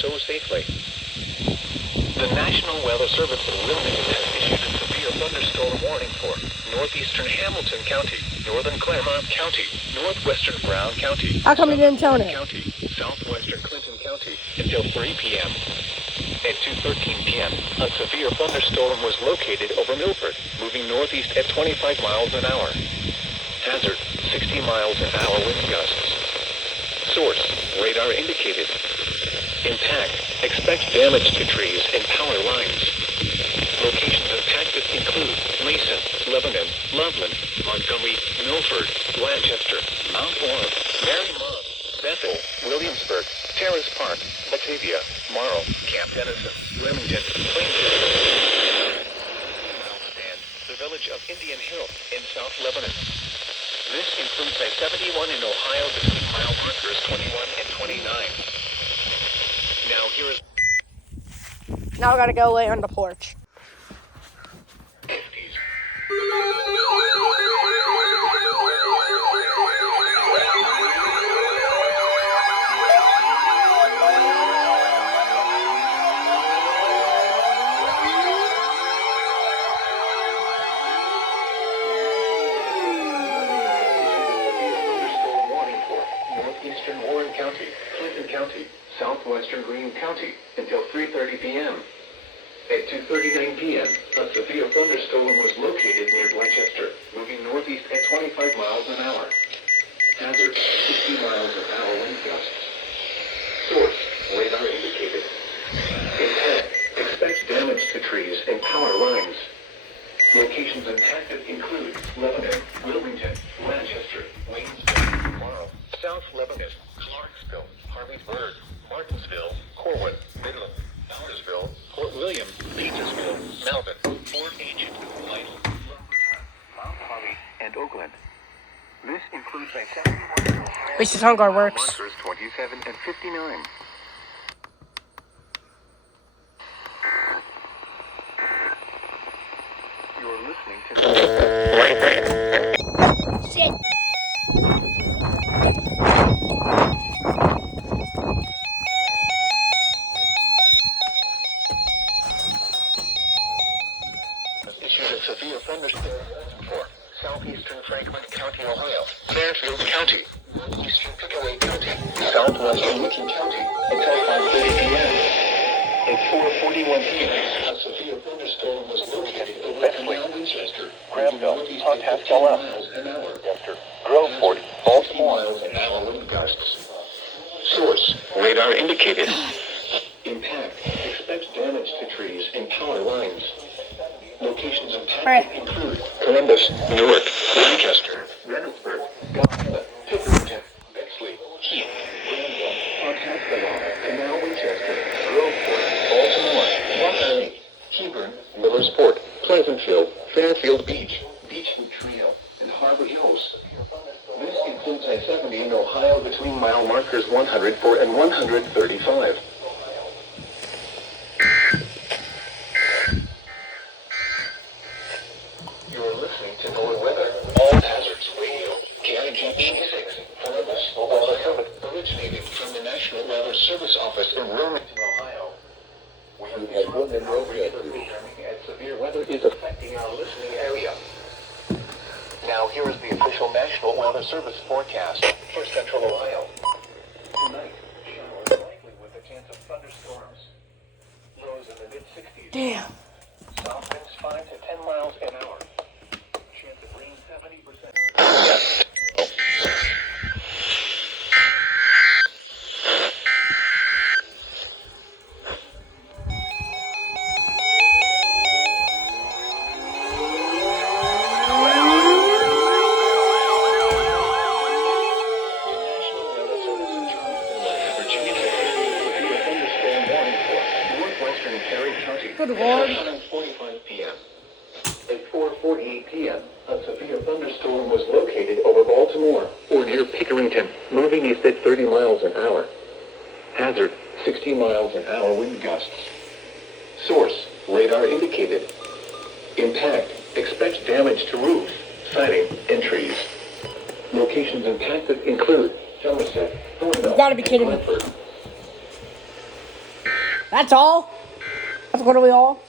so safely. The National Weather Service in Wilmington has issued a severe thunderstorm warning for northeastern Hamilton County, northern Claremont County, northwestern Brown County, how come you didn't tell me? County, southwestern Clinton County until 3 p.m. At 2:13 p.m., a severe thunderstorm was located over Milford, moving northeast at 25 miles an hour. Hazard, 60 miles an hour wind gusts. Source, radar indicated. Impact, expect damage to trees and power lines. Locations impacted include Mason, Lebanon, Loveland, Montgomery, Milford, Lancaster, Mount Orem, Marymount, Bethel, Williamsburg, Terrace Park, Batavia, Morrow, Camp Dennison, Remington, Plainfield. And the village of Indian Hill in South Lebanon. This includes I-71 in Ohio between mile markers 21 and 29. Now here is... Now I gotta go lay on the porch. Northeastern Warren County, Clinton County, southwestern Greene County until 3:30 p.m. At 2:39 p.m., a severe thunderstorm was located near Blanchester, moving northeast at 25 miles an hour. Hazard, 60 miles an hour wind gusts. Source, radar indicated. Impact, expect damage to trees and power lines. Locations impacted include Lebanon, Wilmington, Lancaster, Waynesville, Morrow, South Lebanon, Clarksville, Harleysburg, Martinsville, Corwin, Midland, Powdersville, Port William, Leedsville, Melvin, Fort Agent, Lytle, Mount Holly, and Oakland. This includes I-71. At least the tongue guard works. Markers 27 and 59. You're listening to... Shit. Issued a severe thunderstorm for southeastern Franklin County, Ohio, Fairfield County, eastern Pickaway County, southwestern Licking County until 5:30 p.m. At 4:41 p.m., a severe thunderstorm was located over Winchester, Granville, Pawtucket miles an hour. Groveport, Baltimore miles an hour wind gusts. Source, radar indicated. Impact, expect damage to trees and power lines. Locations impacted include Columbus, Newark, Lancaster, Reynoldsburg, Gloucester, Pickerington, Bexley, Keene, Granville, Pawtucket, Canal Winchester, Groveport, Baltimore, Waterloo, Hebron, Millersport, Pleasantville, Fairfield Beach, Beechwood Trail, and Harbor Hills. This includes I-70 in Ohio between mile markers 104 and 135. You're listening to NOAA Weather, All Hazards Radio, KIG 86, Columbus, Ohio, originating from the National Weather Service Office in Wilmington, Ohio. We have one in programming as severe weather is affecting our listening area. Now here is the official National Weather Service forecast for Central Ohio. Tonight, showers likely with a chance of thunderstorms. Lows in the mid-60s. Damn. South winds 5 to 10 miles an hour. Chance of rain 70%. Yes. Good Lord. 7:45 p.m. At 4:48 p.m., a severe thunderstorm was located over Baltimore or near Pickerington, moving east at 30 miles an hour. Hazard, 60 miles an hour wind gusts. Source, radar indicated. Impact, expect damage to roofs, siding, and trees. Locations impacted include Somerset, Thornville, You gotta be kidding me. Glenford. That's all? That's literally all?